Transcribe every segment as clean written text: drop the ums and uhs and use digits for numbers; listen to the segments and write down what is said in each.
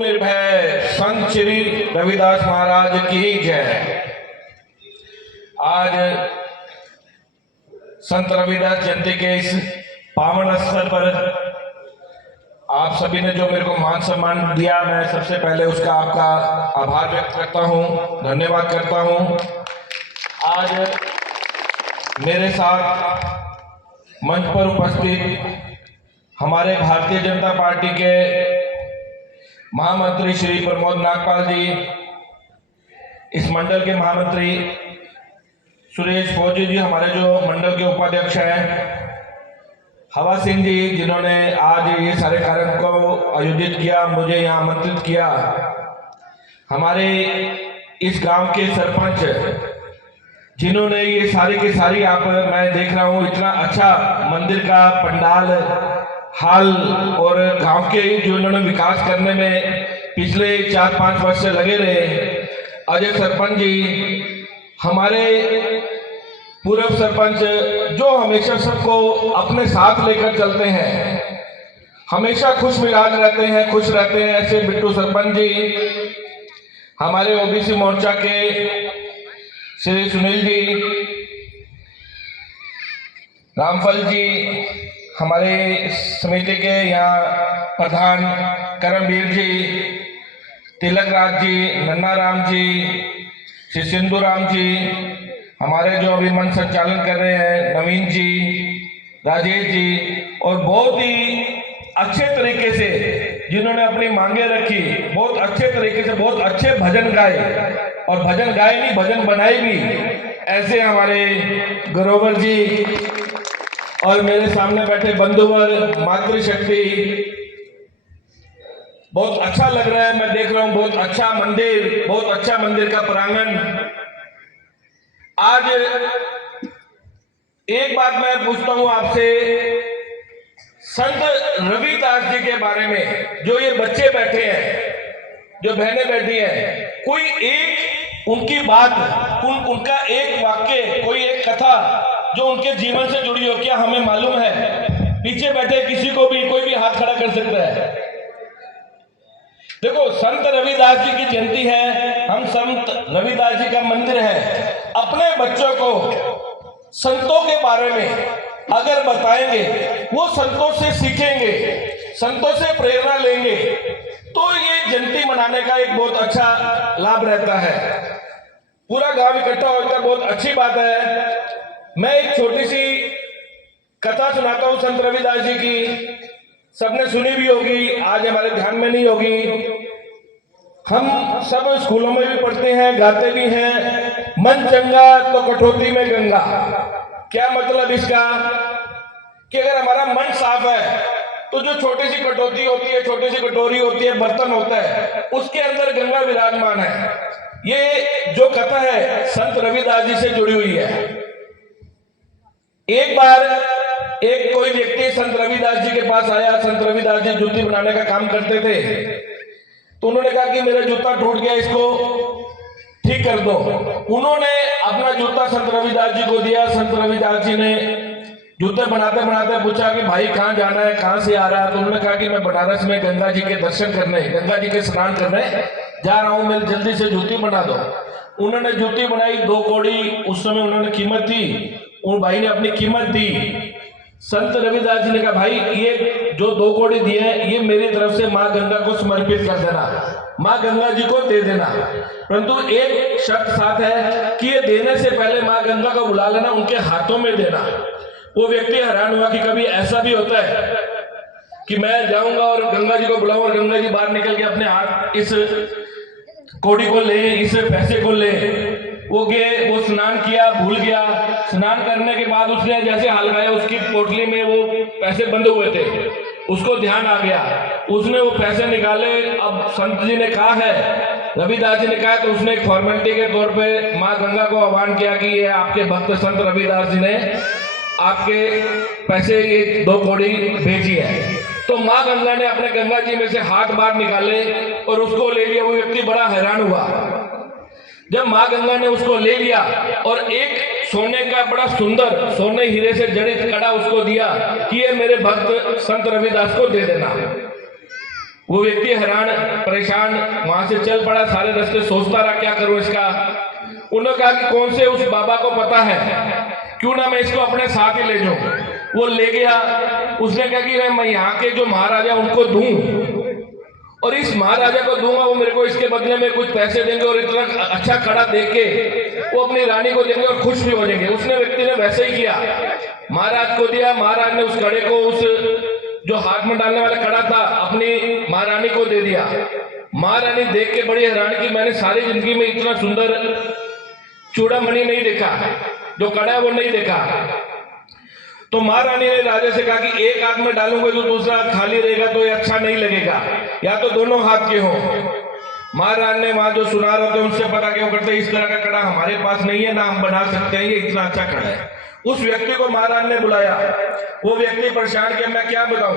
निर्भय संत श्री रविदास महाराज की जय। आज संत रविदास जयंती के इस पावन अवसर पर आप सभी ने जो मेरे को मान सम्मान दिया, मैं सबसे पहले उसका आपका आभार व्यक्त करता हूं, धन्यवाद करता हूं। आज मेरे साथ मंच पर उपस्थित हमारे भारतीय जनता पार्टी के महामंत्री श्री प्रमोद नागपाल जी, इस मंडल के महामंत्री सुरेश फौजी जी, हमारे जो मंडल के उपाध्यक्ष हैं, हवा सिंह जी, जिन्होंने आज ये सारे कार्यक्रम को आयोजित किया, मुझे यहाँ आमंत्रित किया, हमारे इस गांव के सरपंच जिन्होंने ये सारी की सारी, आप मैं देख रहा हूँ इतना अच्छा मंदिर का पंडाल हाल और गांव के जो उन्होंने विकास करने में पिछले 4-5 वर्ष से लगे रहे। अजय सरपंच जी, हमारे पूर्व सरपंच जो हमेशा सबको अपने साथ लेकर चलते हैं, हमेशा खुश मिजाज रहते हैं, खुश रहते हैं, ऐसे बिट्टू सरपंच जी, हमारे ओबीसी मोर्चा के श्री सुनील जी, रामफल जी, हमारे समिति के यहाँ प्रधान करमवीर जी, तिलक राज जी, नन्ना राम जी, श्री सिंधु राम जी, हमारे जो अभी मंच संचालन कर रहे हैं नवीन जी, राजेश जी, और बहुत ही अच्छे तरीके से जिन्होंने अपनी मांगे रखी, बहुत अच्छे तरीके से बहुत अच्छे भजन गाए, और भजन गाए नहीं भजन बनाए भी, ऐसे हमारे ग्रोवर जी और मेरे सामने बैठे बंधुवर, मातृशक्ति, बहुत अच्छा लग रहा है। मैं देख रहा हूं बहुत अच्छा मंदिर, बहुत अच्छा मंदिर का प्रांगण। आज एक बात मैं पूछता हूं आपसे, संत रविदास जी के बारे में जो ये बच्चे बैठे हैं, जो बहनें बैठी हैं, कोई एक उनकी बात, उनका एक वाक्य, कोई एक कथा जो उनके जीवन से जुड़ी हो, क्या हमें मालूम है? पीछे बैठे किसी को भी, कोई भी हाथ खड़ा कर सकता है। देखो, संत रविदास जी की जयंती है, हम संत रविदास जी का मंदिर है। अपने बच्चों को संतों के बारे में अगर बताएंगे, वो संतों से सीखेंगे, संतों से प्रेरणा लेंगे, तो ये जयंती मनाने का एक बहुत अच्छा लाभ रहता है। पूरा गांव इकट्ठा होकर बहुत अच्छी बात है। मैं एक छोटी सी कथा सुनाता हूं संत रविदास जी की, सबने सुनी भी होगी, आज हमारे ध्यान में नहीं होगी। हम सब स्कूलों में भी पढ़ते हैं, गाते भी हैं, मन चंगा तो कटौती में गंगा। क्या मतलब इसका? कि अगर हमारा मन साफ है तो जो छोटी सी कटौती होती है, छोटी सी कटोरी होती है, बर्तन होता है, उसके अंदर गंगा विराजमान है। ये जो कथा है संत रविदास जी से जुड़ी हुई है। एक बार एक कोई व्यक्ति संत रविदास जी के पास आया। संत रविदास जी जूती बनाने का काम करते थे, तो उन्होंने कहा कि मेरा जूता टूट गया, इसको ठीक कर दो। उन्होंने अपना जूता संत रविदास जी को दिया। संत रविदास जी ने जूते बनाते बनाते पूछा कि भाई कहाँ जाना है, कहाँ से आ रहा है? तो उन्होंने कहा कि मैं बनारस में गंगा जी के दर्शन करने, गंगा जी के स्नान करने जा रहा हूँ, मेरे जल्दी से जूती बना दो। उन्होंने जूती बनाई, 2 कौड़ी उस समय उन्होंने कीमत थी, उन भाई ने अपनी कीमत दी। संत रविदास जी ने कहा भाई ये जो 2 कौड़ी दिए हैं, ये मेरी तरफ से माँ गंगा को समर्पित कर देना, माँ गंगा जी को दे देना, परंतु एक शर्त साथ है कि ये देने से पहले माँ गंगा को बुला लेना, उनके हाथों में देना। वो व्यक्ति हैरान हुआ कि कभी ऐसा भी होता है कि मैं जाऊंगा और गंगा जी को बुलाऊं और गंगा जी बाहर निकल के अपने हाथ इस कौड़ी को ले, इस पैसे को ले। वो गए, वो स्नान किया, भूल गया। स्नान करने के बाद उसने जैसे हलवाया, उसकी पोटली में वो पैसे बंद हुए थे, उसको ध्यान आ गया, उसने वो पैसे निकाले। अब संत जी ने कहा है, रविदास जी ने कहा, तो उसने एक फॉर्मेलिटी के तौर पे माँ गंगा को आह्वान किया कि ये आपके भक्त संत रविदास जी ने आपके पैसे ये 2 कौड़ी भेजी है। तो माँ गंगा ने अपने गंगा जी में से हाथ बाहर निकाले और उसको ले लिया। वो व्यक्ति बड़ा हैरान हुआ जब माँ गंगा ने उसको ले लिया और एक सोने का बड़ा सुंदर सोने हीरे से जड़ित कड़ा उसको दिया कि ये मेरे भक्त संत रविदास को दे देना। वो व्यक्ति हैरान परेशान वहां से चल पड़ा, सारे रास्ते सोचता रहा क्या करूं इसका। उन्होंने कहा कि कौन से उस बाबा को पता है, क्यों ना मैं इसको अपने साथ ही ले जाऊं। वो ले गया। उसने कहा कि मैं यहाँ के जो महाराजा उनको दूं और इस महाराजा को दूंगा, वो मेरे को इसके बदले में कुछ पैसे देंगे और इतना अच्छा कड़ा देके वो अपनी रानी को देंगे और खुश भी हो जाएंगे। उसने व्यक्ति ने वैसे ही किया, महाराज को दिया। महाराज ने उस कड़े को, उस जो हाथ में डालने वाला कड़ा था, अपनी महारानी को दे दिया। महारानी देख के बड़ी हैरान की, मैंने सारी जिंदगी में इतना सुंदर चूड़ामणि नहीं देखा, जो कड़ा है वो नहीं देखा। तो महारानी ने राजा से कहा कि एक हाथ में डालूंगा तो दूसरा हाथ खाली रहेगा तो ये अच्छा नहीं लगेगा, या तो दोनों हाथ के हो। महारानी ने वहां जो सुनार होते उनसे पता क्यों करते, इस तरह का कड़ा हमारे पास नहीं है, ना हम बना सकते हैं, ये इतना अच्छा कड़ा है। उस व्यक्ति को महारानी ने बुलाया। वो व्यक्ति परेशान कि मैं क्या बताऊं।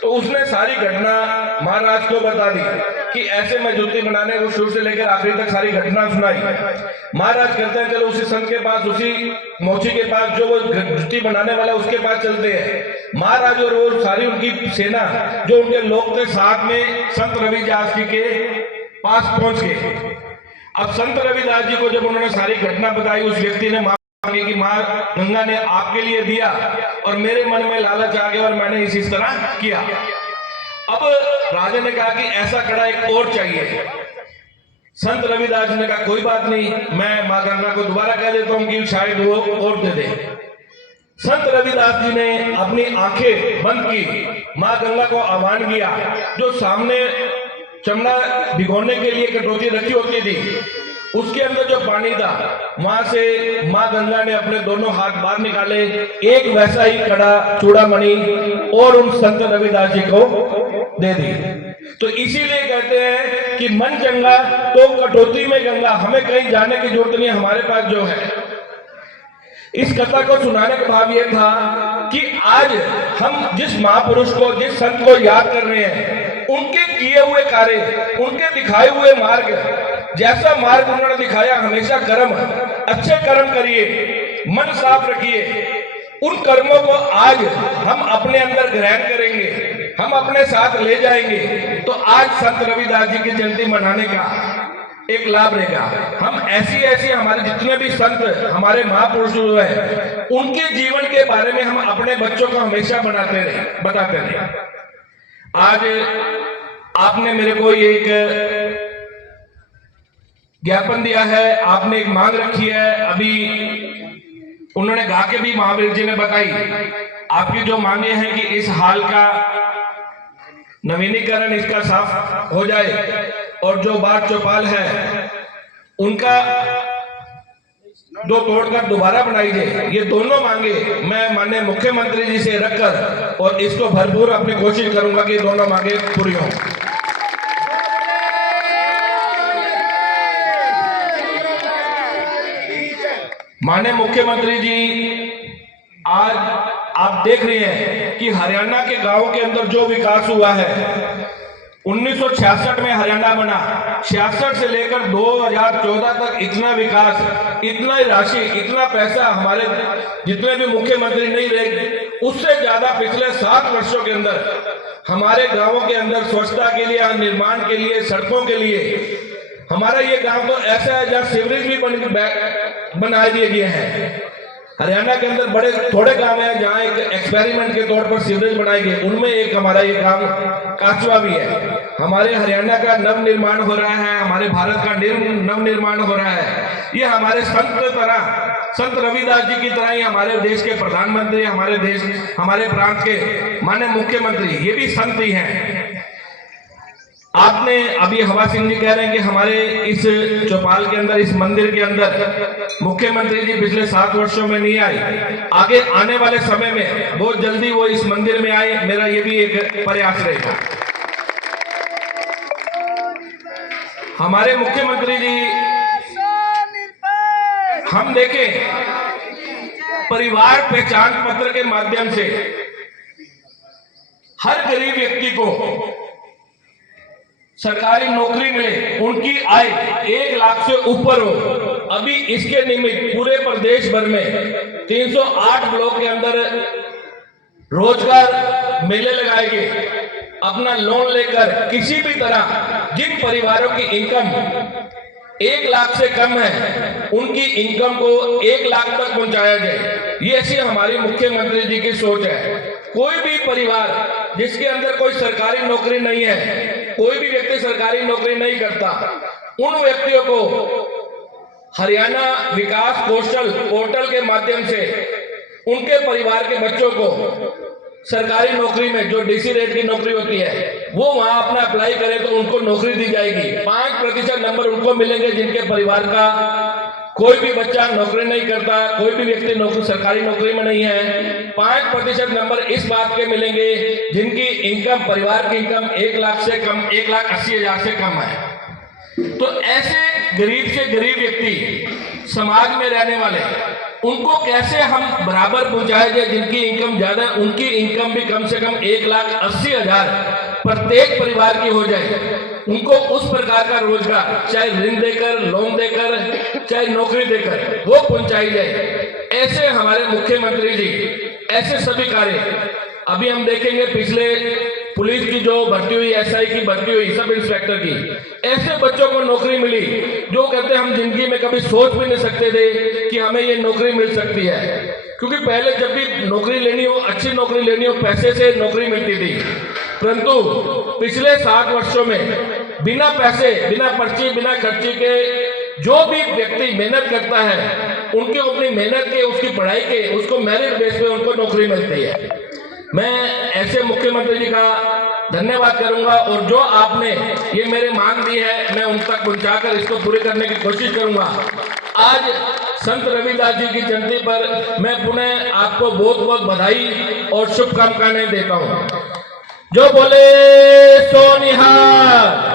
तो उसने सारी घटना महाराज को बता दी कि ऐसे मैं जूती बनाने को शुरू से लेकर आखिरी तक सारी घटना सुनाई। महाराज कहते हैं चलो उसी संत के पास, उसी मोची के पास, जो वो जूती बनाने वाला उसके पास चलते हैं। महाराज और वो सारी उनकी सेना जो उनके लोग थे साथ में संत रविदास जी के पास पहुंच गए। अब संत रविदास जी को जब उन्होंने सारी घटना बताई, उस व्यक्ति ने मांगी कि माँ गंगा ने आपके लिए दिया और मेरे मन में लालच आ गया और मैंने इसी तरह किया। अब राजा ने कहा कि ऐसा कड़ा एक और चाहिए। संत रविदास ने कहा कोई बात नहीं, मैं माँ गंगा को दोबारा कह देता हूं कि शायद वो और दे दे। संत रविदास जी ने अपनी आंखें बंद की, माँ गंगा को आह्वान किया। जो सामने चमड़ा भिगोने के लिए कटोती रखी होती थी, उसके अंदर जो पानी था, वहां से माँ गंगा ने अपने दोनों हाथ बाहर निकाले, एक वैसा ही कड़ा चूड़ामणि और उन संत रविदास जी को दे दी। तो इसीलिए कहते हैं कि मन चंगा तो कटौती में गंगा। हमें कहीं जाने की जरूरत नहीं, हमारे पास जो है। इस कथा को सुनाने का भाव यह था कि आज हम जिस महापुरुष को, जिस संत को याद कर रहे हैं, उनके किए हुए कार्य, उनके दिखाए हुए मार्ग, जैसा मार्ग उन्होंने दिखाया, हमेशा कर्म, अच्छे कर्म करिए, मन साफ रखिए। उन कर्मों को आज हम अपने अंदर ग्रहण करेंगे, हम अपने साथ ले जाएंगे, तो आज संत रविदास जी की जयंती मनाने का एक लाभ रहेगा। हम ऐसी हमारे जितने भी संत, हमारे महापुरुष हैं, उनके जीवन के बारे में हम अपने बच्चों को हमेशा बताते रहे। आज आपने मेरे को एक ज्ञापन दिया है, आपने एक मांग रखी है। अभी उन्होंने गा के भी महावीर जी ने बताई, आपकी जो मांगे हैं कि इस हाल का नवीनीकरण, इसका साफ हो जाए और जो बाट चौपाल है उनका जो तोड़कर दोबारा बनाई जाए, ये दोनों मांगे मैं माननीय मुख्यमंत्री जी से रखकर और इसको भरपूर अपनी कोशिश करूंगा कि दोनों मांगे पूरी हों। माननीय मुख्यमंत्री जी, आज आप देख रहे हैं कि हरियाणा के गांवों के अंदर जो विकास हुआ है, 1966 में हरियाणा बना, 66 से लेकर 2014 तक इतना विकास, इतना राशि, इतना पैसा हमारे जितने भी मुख्यमंत्री नहीं रहे, उससे ज्यादा पिछले 7 वर्षों के अंदर हमारे गांवों के अंदर स्वच्छता के लिए, निर्माण के लिए, सड़कों के लिए, हमारा ये गांव तो ऐसा है जहां सीवरेज भी बना दिए गए हैं। हरियाणा के अंदर बड़े थोड़े गांव हैं जहां एक एक्सपेरिमेंट के तौर पर सीवरेज बनाए गए, उनमें एक हमारा ये गांव काचवा भी है। हमारे हरियाणा का नव निर्माण हो रहा है, हमारे भारत का नव निर्माण हो रहा है। ये हमारे संत रविदास जी की तरह ही हमारे देश के प्रधानमंत्री, हमारे प्रांत के माननीय मुख्यमंत्री, ये भी संत ही हैं। आपने अभी हवा सिंह जी कह रहे हैं कि हमारे इस चौपाल के अंदर, इस मंदिर के अंदर मुख्यमंत्री जी पिछले 7 वर्षों में नहीं आए, आगे आने वाले समय में बहुत जल्दी वो इस मंदिर में आए, मेरा ये भी एक प्रयास रहेगा। हमारे मुख्यमंत्री जी, हम देखें परिवार पहचान पत्र के माध्यम से हर गरीब व्यक्ति को सरकारी नौकरी मिले, उनकी आय 1 लाख से ऊपर हो। अभी इसके निमित्त पूरे प्रदेश भर में 308 ब्लॉक के अंदर रोजगार मेले लगाए गए। अपना लोन लेकर किसी भी तरह जिन परिवारों की इनकम 1 लाख से कम है उनकी इनकम को 1 लाख तक पहुंचाया जाए। ये ऐसी हमारी मुख्यमंत्री जी की सोच है। कोई भी परिवार जिसके अंदर कोई सरकारी नौकरी नहीं है, कोई भी व्यक्ति सरकारी नौकरी नहीं करता, उन व्यक्तियों को हरियाणा विकास कौशल पोर्टल के माध्यम से उनके परिवार के बच्चों को सरकारी नौकरी में जो डीसी रेट की नौकरी होती है वो वहां अपना अप्लाई करें तो उनको नौकरी दी जाएगी। 5% नंबर उनको मिलेंगे जिनके परिवार का कोई भी बच्चा नौकरी नहीं करता, कोई भी व्यक्ति नौकरी सरकारी नौकरी में नहीं है। 5% नंबर इस बात के मिलेंगे जिनकी इनकम, परिवार की इनकम 1 लाख से कम, 1,80,000 से कम है। तो ऐसे गरीब से गरीब व्यक्ति समाज में रहने वाले, उनको कैसे हम बराबर पहुंचाए जाए, जिनकी इनकम ज्यादा, उनकी इनकम भी कम से कम 1,80,000 प्रत्येक परिवार की हो जाए। उनको उस प्रकार का रोजगार, चाहे ऋण देकर, लोन देकर, चाहे नौकरी देकर, वो पहुंचाई जाए। ऐसे हमारे मुख्यमंत्री जी ऐसे सभी कार्य अभी हम देखेंगे। पिछले पुलिस की जो भर्ती हुई, एसआई की भर्ती हुई, सब इंस्पेक्टर की, ऐसे बच्चों को नौकरी मिली जो कहते हम जिंदगी में कभी सोच भी नहीं सकते थे कि हमें ये नौकरी मिल सकती है। क्योंकि पहले जब भी नौकरी लेनी हो, अच्छी नौकरी लेनी हो, पैसे से नौकरी मिलती थी। परंतु पिछले 7 वर्षों में बिना पैसे, बिना पर्ची, बिना खर्ची के जो भी व्यक्ति मेहनत करता है, उनके अपनी मेहनत के, उसकी पढ़ाई के, उसको मेरिट बेस पे उनको नौकरी मिलती है। मैं ऐसे मुख्यमंत्री जी का धन्यवाद करूंगा और जो आपने ये मेरे मांग दी है मैं उन तक पहुंचाकर इसको पूरे करने की कोशिश करूंगा। आज संत रविदास जी की जयंती पर मैं पुनः आपको बहुत बहुत बधाई और शुभकामनाएं देता हूं। जो बोले सो निहाल।